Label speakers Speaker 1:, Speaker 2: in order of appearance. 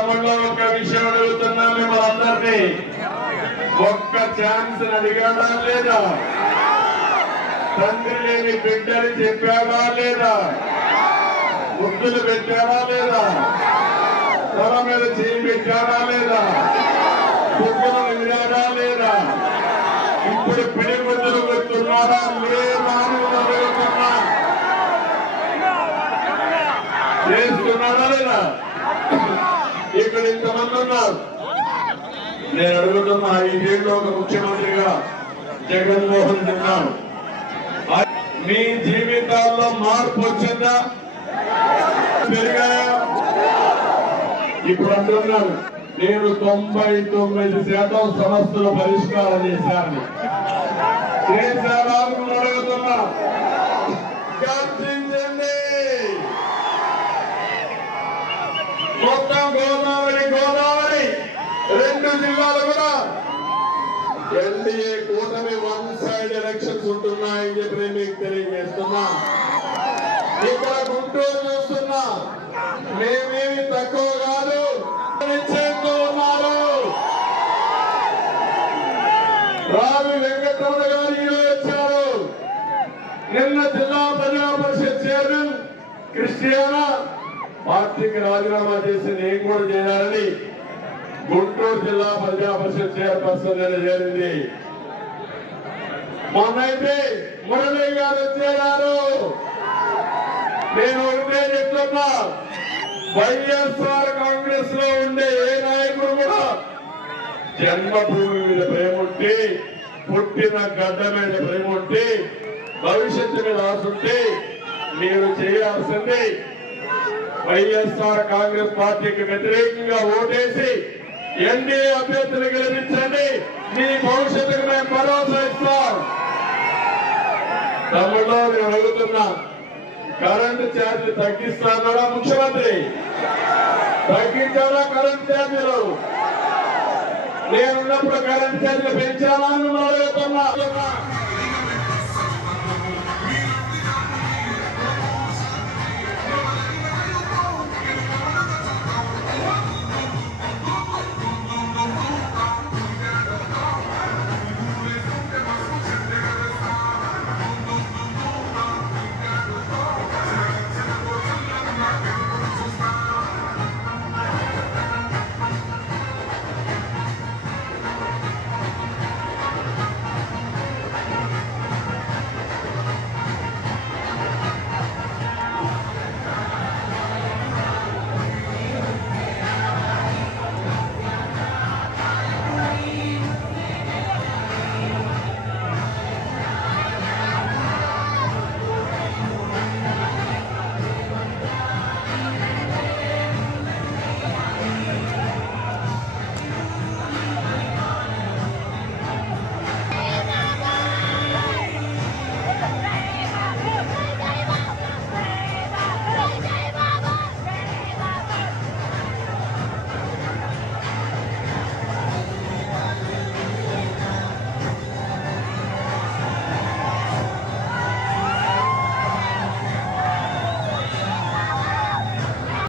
Speaker 1: తమ్ముళ్ళు ఒక విషయం అడుగుతున్నా మిమ్మల్ని అందరినీ. ఒక్క ఛాన్స్ అడిగాడా లేదా? తండ్రి లేని బిడ్డని చెప్పాడా లేదా? ముద్దులు పెట్టాడా లేదా? తల మీద చేయి పెట్టాడా లేదా? బుద్ధులు వినాడా లేదా? ఇప్పుడు పిడి ముద్దులు పెడుతున్నాడా లేదా అని అడుగుతున్నా. చేస్తున్నాడా లేదా? ఇంతమంది ఉన్నారు. నేను అడుగుతున్నా ఐదేళ్ళు ఒక ముఖ్యమంత్రిగా జగన్మోహన్ తిన్నాను మీ జీవితాల్లో మార్పు వచ్చిందా? పెరిగాయా? ఇప్పుడు అంటున్నారు నేను తొంభై తొమ్మిది శాతం సమస్యలు పరిష్కారం చేశాను చేశారా అడుగుతున్నా. ఎన్డీఏ కూటమి వన్ సైడ్ ఎలక్షన్స్ ఉంటున్నాయని చెప్పి మీకు తెలియజేస్తున్నా. ఇక్కడ గుంటూరు చూస్తున్నా. మేమేమి తక్కువ కాదు. ఉన్నారు. రావి వెంకటరమణ గారు ఈరోజు వచ్చారు. నిన్న జిల్లా ప్రజా పరిషత్ చైర్మన్ క్రిస్టియానా పార్టీకి రాజీనామా చేసి నేను కూడా చేయాలని గుంటూరు జిల్లా ప్రజా పరిషత్ చైర్పర్సన్ చేరింది. మొన్నైతే మురళీ గారు చేరారు నేను ఒకటే చెప్తున్నా వైఎస్ఆర్ కాంగ్రెస్లో ఉండే ఏ నాయకుడు కూడా జన్మభూమి మీద ప్రేమ ఉంటే పుట్టిన గడ్డ మీద ప్రేమ ఉంటే భవిష్యత్తు మీద ఆశుంటే మీరు చేయాల్సింది వైఎస్ఆర్ కాంగ్రెస్ పార్టీకి వ్యతిరేకంగా ఓటేసి ఎన్డీఏ అభ్యర్థులు గెలిపించండి. మీ భవిష్యత్తుకు మేము భరోసా ఇస్తాం. తమ్ముళ్ళు నేను అడుగుతున్నా. కరెంటు ఛార్జీలు తగ్గిస్తారా ముఖ్యమంత్రి. తగ్గించారా కరెంటు ఛార్జీలు? నేనున్నప్పుడు కరెంటు ఛార్జీలు పెంచాలా అని మిమ్మల్ని అడుగుతున్నా.